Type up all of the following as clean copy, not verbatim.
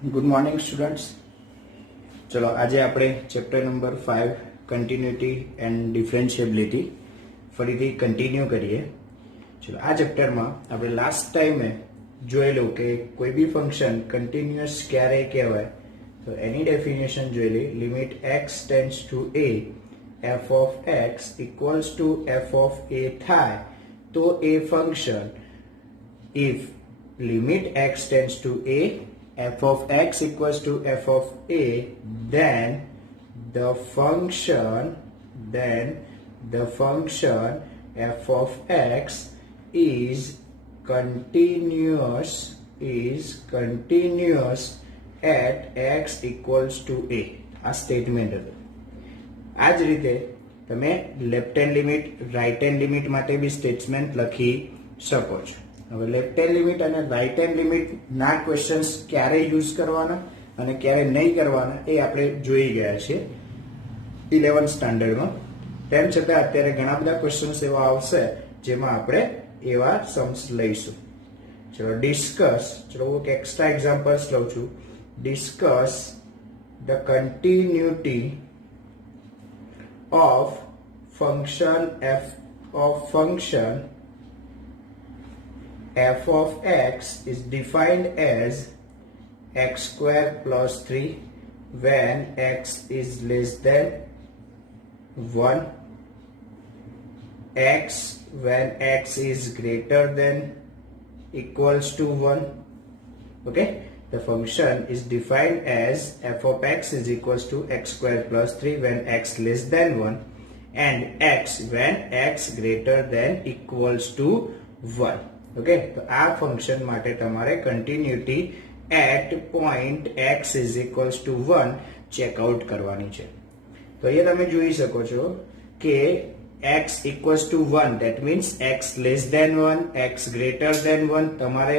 Good morning students. ચલો આજે આપણે ચેપ્ટર નંબર 5 કન્ટિન્યુટી એન્ડ ડિફરન્શિયેબિલિટી ફરીથી કન્ટિન્યુ કરીએ. ચલો આ ચેપ્ટરમાં આપણે લાસ્ટ ટાઈમે જોયેલું કે કોઈ બી ફંક્શન કન્ટિન્યુઅસ ક્યારે કહેવાય તો એની ડેફિનેશન જોયેલી. Limit x tends to a f of x equals to f of a થાય તો એ function if limit x tends to a f of x equals to f of a, then the function f of x is continuous at x equals to a. આ statement હતું. આ જ રીતે તમે left hand limit right hand limit માટે બી statement લખી શકો છો. હવે લેફ્ટ હેન્ડ લિમિટ અને રાઈટ હેન્ડ લિમિટ ના ક્વેશ્ચન્સ ક્યારે યુઝ કરવાના અને ક્યારે નહીં કરવાના એ આપણે જોઈ ગયા છીએ 11th સ્ટાન્ડર્ડમાં. તેમ છતાં અત્યારે ઘણા બધા ક્વેશ્ચન્સ એવા આવશે જેમાં આપણે એવા સમ્સ લઈશું. ચલો ડિસ્કસ. ચલો હું એક એક્સ્ટ્રા એક્ઝામ્પલ્સ લઉં છું. Discuss the continuity of function f of x is defined as x square plus 3 when x is less than 1, x when x is greater than equals to 1. Okay, the function is defined as f of x is equals to x square plus 3 when x less than 1 and x when x greater than equals to 1. Okay, તો આ function માટે તમારે continuity at point x is equals to 1 check out કરવાની છે. તો અહીંયા તમે જોઈ શકો છો કે x equals to 1 that means x less than 1, x greater than 1 તમારે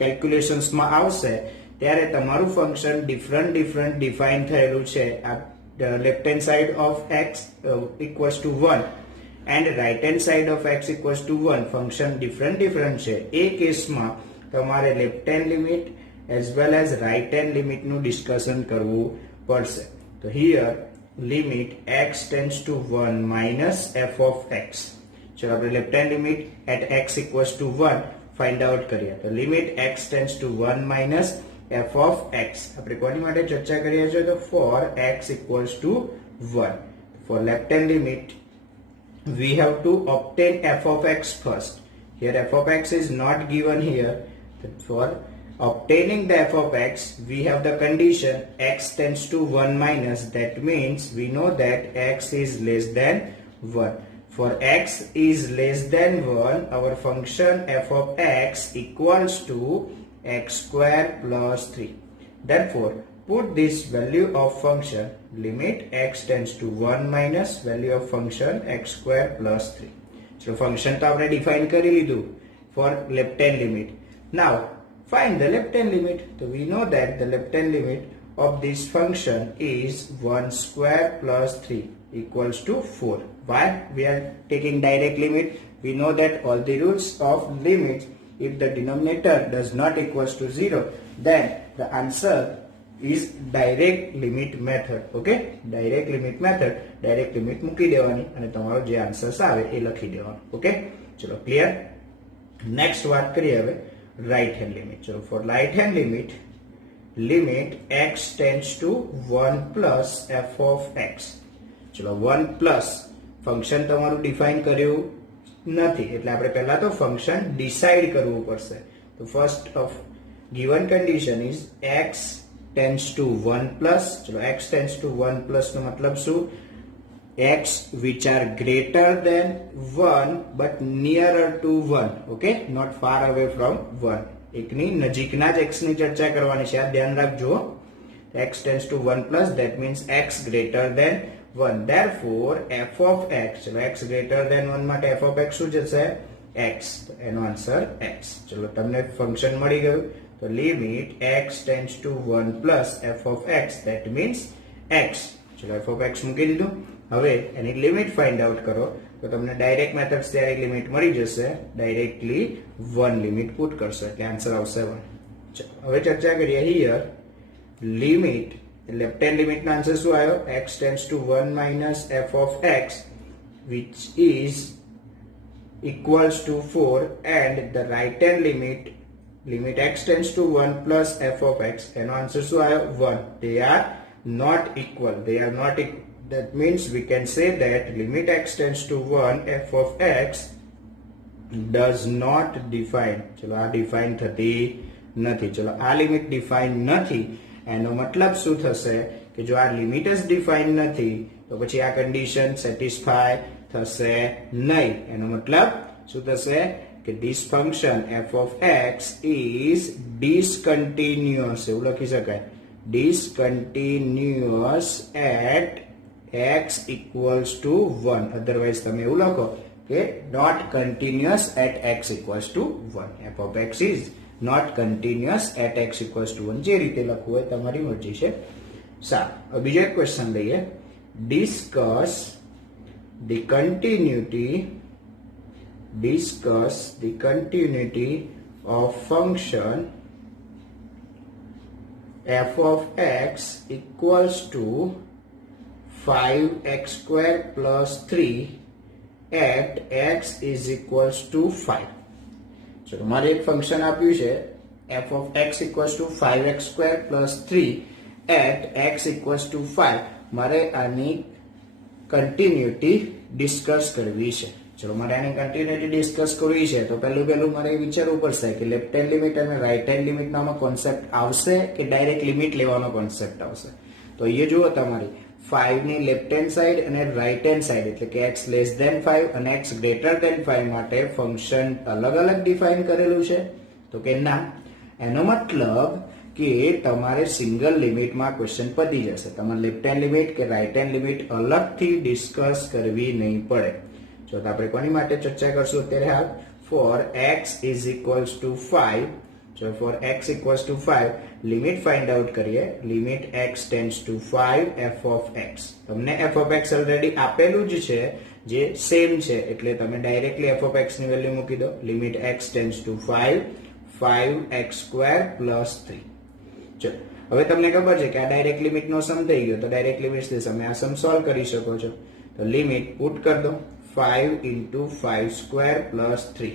કેલ્ક્યુલેશન્સમાં આવશે ત્યારે તમારું ફંક્શન ડિફરન્ટ ડિફાઇન થયેલું છે. આ left hand side of x equals to 1 and right hand side of x equals to 1 function different છે. એ કેસમાં તમારે left hand limit as well as right hand limit નું ડિસ્કશન કરવું પડશે. તો here limit x tends to 1 minus f of x. ચલો આપણે left hand limit at x equals to 1 find out કરીએ. તો limit x tends to 1 minus f of x આપણે કોની માટે ચર્ચા કરીએ છીએ તો for x equals to 1. For left hand limit we have to obtain f of x first. Here f of x is not given here. For obtaining the f of x we have the condition x tends to 1 minus, that means we know that x is less than 1. For x is less than 1 our function f of x equals to x square plus 3. Therefore put this value of function limit x tends to 1 minus value of function x square plus 3. So function તો આપણે define કરી લીધું for left hand limit. Now find the left hand limit. So we know that the left hand limit of this function is 1 square plus 3 equals to 4. Why we are taking direct limit? We know that all the rules of limits, if the denominator does not equals to 0 then the answer is direct limit method. Okay, direct limit method, direct limit મૂકી દેવાની અને તમારો જે answers આવે એ લખી દેવાનો. Okay, ચલો clear. Next વાત કરીએ હવે રાઈટ હેન્ડ લિમિટ. ચલો for right hand limit limit x tends to 1 plus f of x. ચલો 1 પ્લસ ફંક્શન તમારું ડિફાઇન કર્યું નથી એટલે આપણે પહેલા તો ફંક્શન ડિસાઇડ કરવું પડશે. તો first of given condition is x tends to 1 plus. ચલો x tends to 1 plus નો મતલબ શું? x which are greater than 1 but nearer to 1. okay, not far away from 1. એકની નજીકના જ x ની ચર્ચા કરવાની છે, આ ધ્યાન રાખજો. x tends to 1 plus that means x greater than 1. Therefore f of x, ચલો x greater than 1 માટે f of x શું જશે? x. તો એનો આન્સર x. ચલો તમને ફંક્શન મળી ગયું. તો limit x tends to 1 plus f of x that means x. ચલો f of x મૂકી દીધું. હવે એની લિમિટ ફાઇન્ડ આઉટ કરો તો તમને ડાયરેક્ટ મેથડ્સ થી લિમિટ મળી જશે. ડાયરેક્ટલી 1 લિમિટ પુટ કરશો એટલે આન્સર આવશે 1. હવે ચર્ચા કરીએ હિયર લિમિટ લેફ્ટ હેન્ડ લિમિટનો આન્સર શું આવ્યો? x tends to 1 minus f of x which is equals to 4 and the right hand limit x tends to 1 plus f of x and answer so I have 1. They are not equal. That means we can say that limit x tends to 1 f of x does not define. ચલો આ define થતી નથી. ચલો આ limit define નથી એનો મતલબ શું થશે કે જો આ લિમિટ જ ડિફાઇન નથી તો પછી આ કન્ડિશન સેટિસ્ફાય થશે નહીં. એનો મતલબ શું થશે કે this function f of x is discontinuous. એવું લખી શકાય, discontinuous at x equals to 1. Otherwise તમે એવું લખો કે not continuous at x equals to 1. f of x is not continuous at x equals to 1. જે રીતે લખવું હોય તમારી મરજી છે. સારું, હવે બીજો એક ક્વેશ્ચન લઈએ. discuss the continuity of function f of x equals to 5x square plus 3 at x is equals to 5. ચલો મારે એક ફંક્શન આપ્યું છે f of x equals to 5x square plus 3 at x equals to 5. મારે આની continuity discuss કરવી છે. ચલો મારે આની કન્ટિન્યુટી ડિસ્કસ કરવી છે તો પહેલું મારે વિચારવું પડશે કે લેફ્ટ હેન્ડ લિમિટ અને રાઈટ હેન્ડ લિમિટનો કોન્સેપ્ટ આવશે કે ડાયરેક્ટ લિમિટ લેવાનો કોન્સેપ્ટ આવશે. તો એ જુઓ તમારી 5 ની લેફ્ટ હેન્ડ સાઈડ અને રાઈટ હેન્ડ સાઈડ એટલે કે x લેસ ધેન 5 અને x ગ્રેટર ધેન 5 માટે ફંક્શન અલગ અલગ ડિફાઇન કરેલું છે તો કે ના. એનો મતલબ કે તમારે સિંગલ લિમિટમાં ક્વેશ્ચન પતી જશે. તમારે લેફ્ટ હેન્ડ લિમિટ કે રાઈટ હેન્ડ લિમિટ અલગથી ડિસ્કસ કરવી નહીં પડે. જો તો આપણે કોની માટે ચર્ચા કરશું અત્યારે હાલ? Four x is equals to 5. જો four x equals to 5 limit find out કરીએ. Limit x tends to 5 f of x. તમને f of x ઓલરેડી આપેલું જ છે જે સેમ છે એટલે તમે ડાયરેક્ટલી f of x ની વેલ્યુ મૂકી દો. લિમિટ x ટેન્ડ્સ ટુ 5x સ્ક્વેર પ્લસ 3. ચલો હવે તમને ખબર છે કે આ ડાયરેક્ટ લિમિટનો સમ થઈ ગયો તો ડાયરેક્ટ લિમિટથી તમે આ સમ સોલ્વ કરી શકો છો. તો લિમિટ પુટ કરી દો 5 into 5 square plus 3.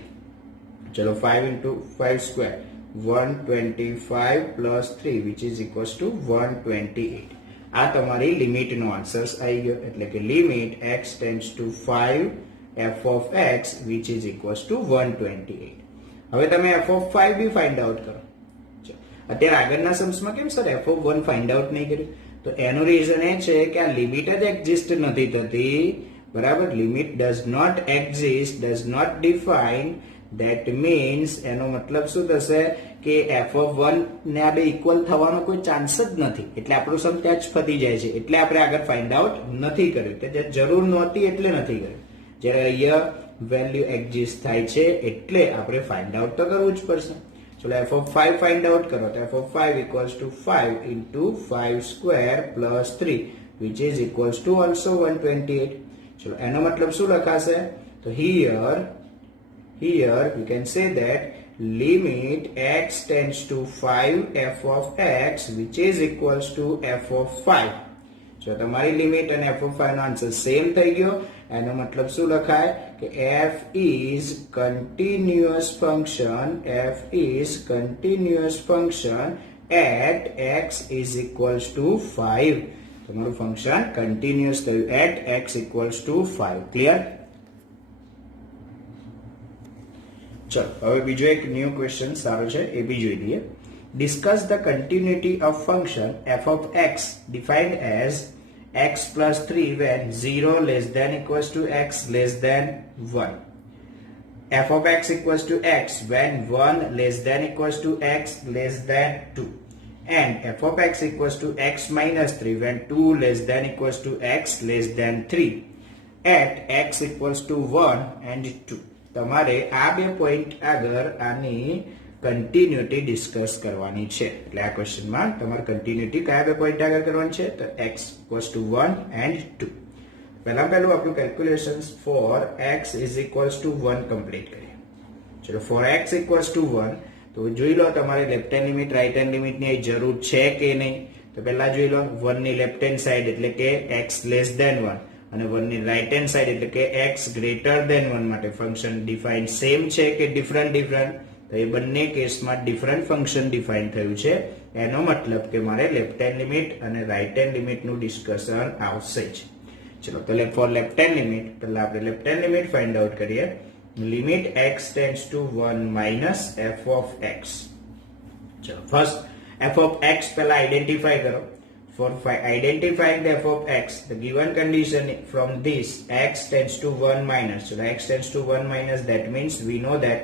ચલો 5 into 5 square 125 plus 3 which is equals to 128. આ તમારી લિમિટનો આન્સર આવી ગયો એટલે કે limit x tends to 5 f of x which is equals to 128. હવે તમે f of 5 બી ફાઇન્ડ આઉટ કરો. અત્યારે આગળના સમ્સમાં કેમ sir f of 1 find out નહીં કર્યું? તો એનું રીઝન એ છે કે આ લિમિટ જ એક્ઝિસ્ટ નથી થતી. બરાબર, limit does not exist, does not define. That means એનો મતલબ શું થશે કે f of 1 ને આ બે ઇક્વલ થવાનો કોઈ ચાન્સ જ નથી એટલે આપણું સમ ત્યાં જ ફતી જાય છે. એટલે આપણે આગળ ફાઇન્ડ આઉટ નથી કર્યું કે જરૂર નહોતી એટલે નથી કર્યું. જ્યારે અહીંયા વેલ્યુ એક્ઝિસ્ટ થાય છે એટલે આપણે ફાઇન્ડ આઉટ તો કરવું જ પડશે. ચલો f of 5 ફાઇન્ડ આઉટ કરો તો f of 5 equals to 5 into 5 square plus 3 which is equals to also 128. ચલો એનો મતલબ શું લખાશે? તો here we can say that limit x tends to 5 f of x which is equals to f of 5. જો તમારી લિમિટ અને f of 5 નો આન્સર સેમ થઈ ગયો. એનો મતલબ શું લખાય કે f is continuous function at x is equals to 5. તમારું ફંક્શન કન્ટિન્યુઅસ થયું at x equals to 5. Clear? ચલો હવે બીજો એક ન્યુ ક્વેશ્ચન સારો છે એ બી જોઈ લઈએ. Discuss the continuity of function f of x defined as x plus 3 when 0 less than equals to x less than 1. f of x equals to x when 1 less than equals to x less than 2. And f of x equals to x minus 3 when 2 less than equals to x less than 3 at x equals to 1 and 2. તમારે આ બે point આગળ આની continuity discuss કરવાની છે. એટલે આ ક્વેશ્ચનમાં તમારે કન્ટિન્યુટી કયા બે પોઈન્ટ આગળ કરવાની છે? તો x equals to 1 and 2. પહેલું આપણું calculations for x is equals to 1 complete કરીએ. ચલો ફોર x equals to 1 તો જોઈ લો તમારે left hand limit right hand લિમિટની જરૂર છે કે નહીં. તો પહેલા જોઈ લો 1 ની લેફ્ટ હેન્ડ સાઈડ એટલે કે x લેસ ધેન 1 અને 1 ની રાઈટ હેન્ડ સાઈડ એટલે કે x ગ્રેટર ધેન 1 માટે ફંક્શન ડિફાઇન સેમ છે કે ડિફરન્ટ તો એ બંને કેસમાં ડિફરન્ટ ફંક્શન ડિફાઇન થયું છે એનો મતલબ કે મારે લેફ્ટ હેન્ડ લિમિટ અને રાઈટ હેન્ડ લિમિટનું ડિસ્કશન આવશે જ ચલો તો ફોર લેફ્ટ હેન્ડ લિમિટ પહેલા આપણે left hand limit find out કરીએ limit x tends to 1 minus f of x ચલો ફર્સ્ટ f of x પહેલા આઈડેન્ટિફાઈ કરો for identifying the f of x the given condition from this x tends to 1 minus so x tends to 1 minus that means we know that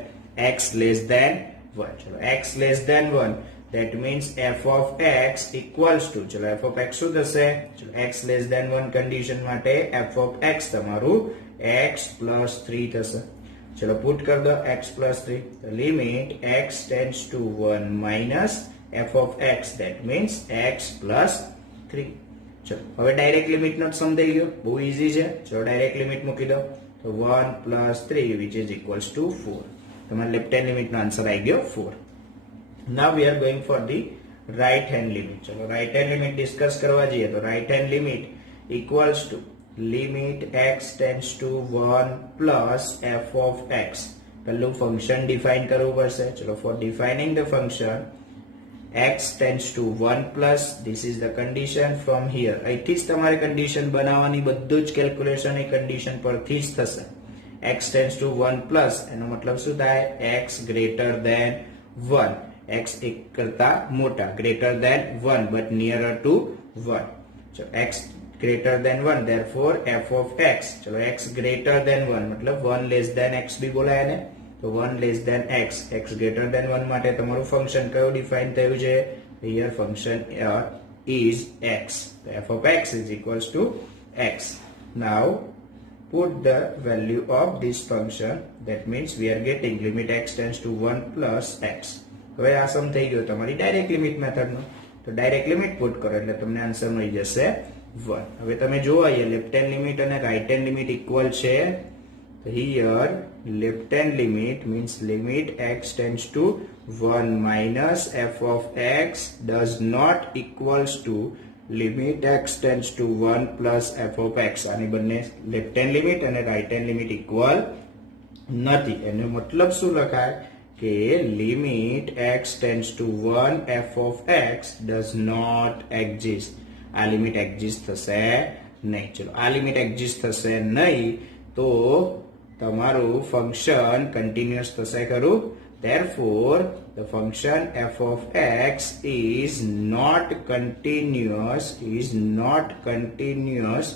x less than 1 chalo x less than 1 that means f of x equals to chalo f of x શું થશે chalo x less than 1 condition માટે f of x તમારું x plus 3 થશે ચલો put કર દો x plus 3 the limit x tends to 1 minus f of x that means x plus 3 ચલો હવે ડાયરેક્ટ લિમિટ નો સમજાઈ ગયો બહુ ઈઝી છે ચલો ડાયરેક્ટ લિમિટ મૂકી દો તો 1 plus 3 which is equals to 4 તમારા લેફ્ટ હેન્ડ લિમિટ નો આન્સર આવી ગયો 4 now we are going for the right hand limit ચલો રાઈટ હેન્ડ લિમિટ ડિસ્કસ કરવા જઈએ તો right hand limit equals to limit x tends to 1 plus f of x પહેલું function define કરવું પડશે ચલો for defining the function x tends to 1 plus this is the condition from here અહીંથી જ તમારે કન્ડિશન બનાવવાની બધું જ કેલ્ક્યુલેશન એ કન્ડિશન પરથી જ થશે x tends to 1 plus એનો મતલબ શું થાય x greater than 1 x એક કરતા મોટા greater than 1 but nearer to 1 so x greater than 1 therefore f of x ચલો x greater than 1 मतलब 1 less than x भी બોલાય ને તો 1 less than x x greater than 1 માટે તમારું ફંક્શન કયું ડિફાઇન થયું છે here function is x so f of x is equals to x now put the value of this function that means we are getting limit x tends to 1 plus x હવે આ સમ થઈ ગયો તમારી direct limit મેથડનો તો direct limit put કરો એટલે તમને answer મળી જશે 1 હવે તમે જોવો અહીંયા લેફ્ટ હેન્ડ લિમિટ અને રાઈટ હેન્ડ લિમિટ ઇક્વલ છે here left hand limit means limit x tends to 1 minus f of x does not equals to limit x tends to 1 plus f of x આની બંને left hand limit અને right hand limit equal નથી એનો મતલબ શું લખાય કે limit x tends to 1 f of x does not exist આ લિમિટ એક્ઝિસ્ટ થશે નહીં ચલો આ લિમિટ એક્ઝિસ્ટ થશે નહીં તો તમારું ફંક્શન કન્ટિન્યુઅસ થશે ખરું therefore the function f of x is not continuous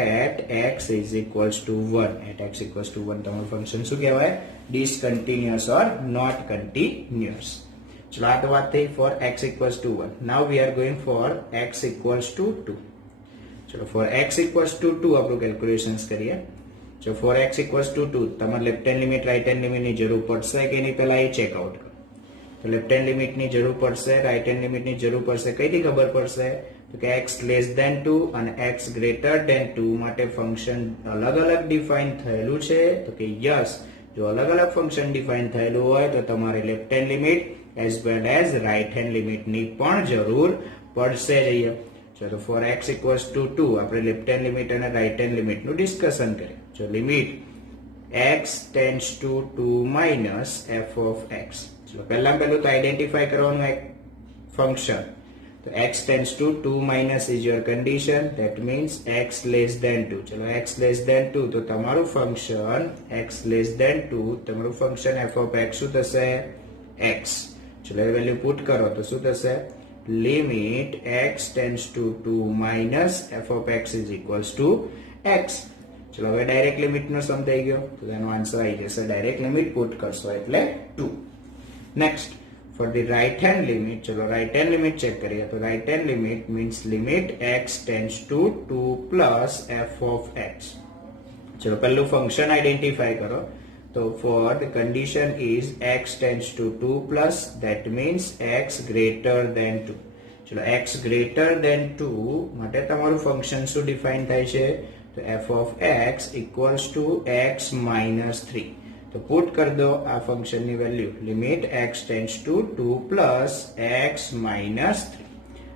at x is equals to 1 at x equals to 1 તમારું ફંક્શન શું કહેવાય discontinuous or not continuous ચલો આ તો વાત થઈ for x equals to 1 now we are going for x equals to 2 ચલો for x equals to 2 આપણું કેલ્ક્યુલેશન્સ કરીએ So for x equals to 2 તમારે left hand limit right hand limit ની જરૂર પડશે કે નહીં પહેલા એ ચેક આઉટ કરો તો લેફ્ટ હેન્ડ લિમિટ ની જરૂર પડશે રાઈટ હેન્ડ લિમિટ ની જરૂર પડશે કઈથી ખબર પડશે તો કે x લેસ ધેન 2 અને x ગ્રેટર ધેન 2 માટે ફંક્શન અલગ અલગ ડિફાઇન થયેલું છે તો કે યસ જો અલગ અલગ ફંક્શન ડિફાઇન થયેલું હોય તો તમારે left hand limit as well as right hand limit ની પણ જરૂર પડશે જ અહીંયા So for x equals to 2 આપણે લેફ્ટ હેન્ડ લિમિટ અને રાઈટ હેન્ડ લિમિટ નું ડિસ્કશન કરીએ so limit x tends to 2 minus f of x so પહેલું તો આઈડેન્ટિફાઈ કરવાનું એક ફંક્શન તો x tends to 2 minus is your condition that means x less than 2 ચલો x less than 2 તો તમારું ફંક્શન x less than 2 તમારું function f of x શું થશે x ચલો એ વેલ્યુ પુટ કરો તો શું થશે limit x tends to 2 minus f of x is equals to x ચલો હવે ડાયરેક્ટ લિમિટ નો સમ થઈ ગયો તો તેનો આન્સર આવી જશે ડાયરેક્ટ લિમિટ પુટ કરશો એટલે 2 next for the right hand limit ચલો right hand limit ચેક કરીએ તો right hand limit means limit x tends to 2 plus f of x ચલો પહેલું ફંક્શન આઈડેન્ટિફાઈ કરો So for the condition is x tends to 2 plus that means x greater than 2 ચલો x greater than 2 માટે તમારું function શું define થાય છે તો f of x equals to x minus 3 તો પુટ કર દો આ ફંક્શનની value limit x tends to 2 plus x minus 3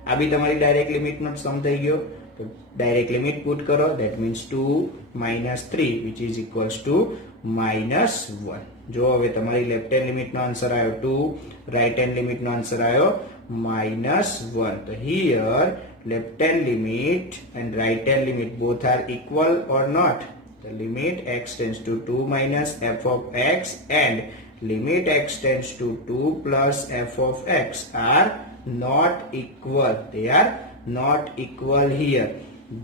આ બી તમારી ડાયરેક્ટ લિમિટનો સમ થઈ ગયો. તો ડાયરેક્ટ લિમિટ પુટ કરો, that means 2 - 3 which is equals two -1. જો હવે તમારી લેફ્ટ હેન્ડ લિમિટનો આન્સર આવ્યો 2, રાઈટ હેન્ડ લિમિટનો આન્સર આવ્યો -1. તો here left hand limit and right hand limit both are equal or not? The limit x tends to 2 minus f of x and limit x tends to 2 plus f of x are not equal. They are not equal here.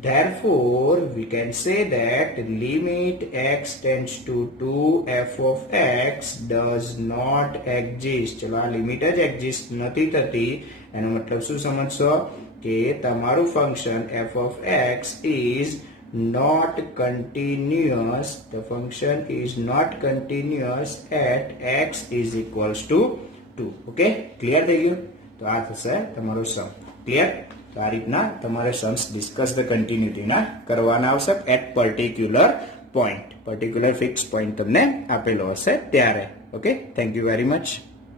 Therefore, we can say that limit x tends to 2 f of x does not exist. ચલો આ limit જ exist નથી થતી, એનો મતલબ શું સમજશો કે તમારું function f of x is not continuous. The function is not continuous at x is equals to 2. Okay, clear થઈ ગયું? તો આ થશે તમારો સમ. ક્લિયર? તો આ રીતના તમારે સમ્સ ડિસ્કસ ધ કન્ટિન્યુટીના કરવાના આવશે at particular point. Particular fix point તમને આપેલો હશે ત્યારે. Okay, thank you very much.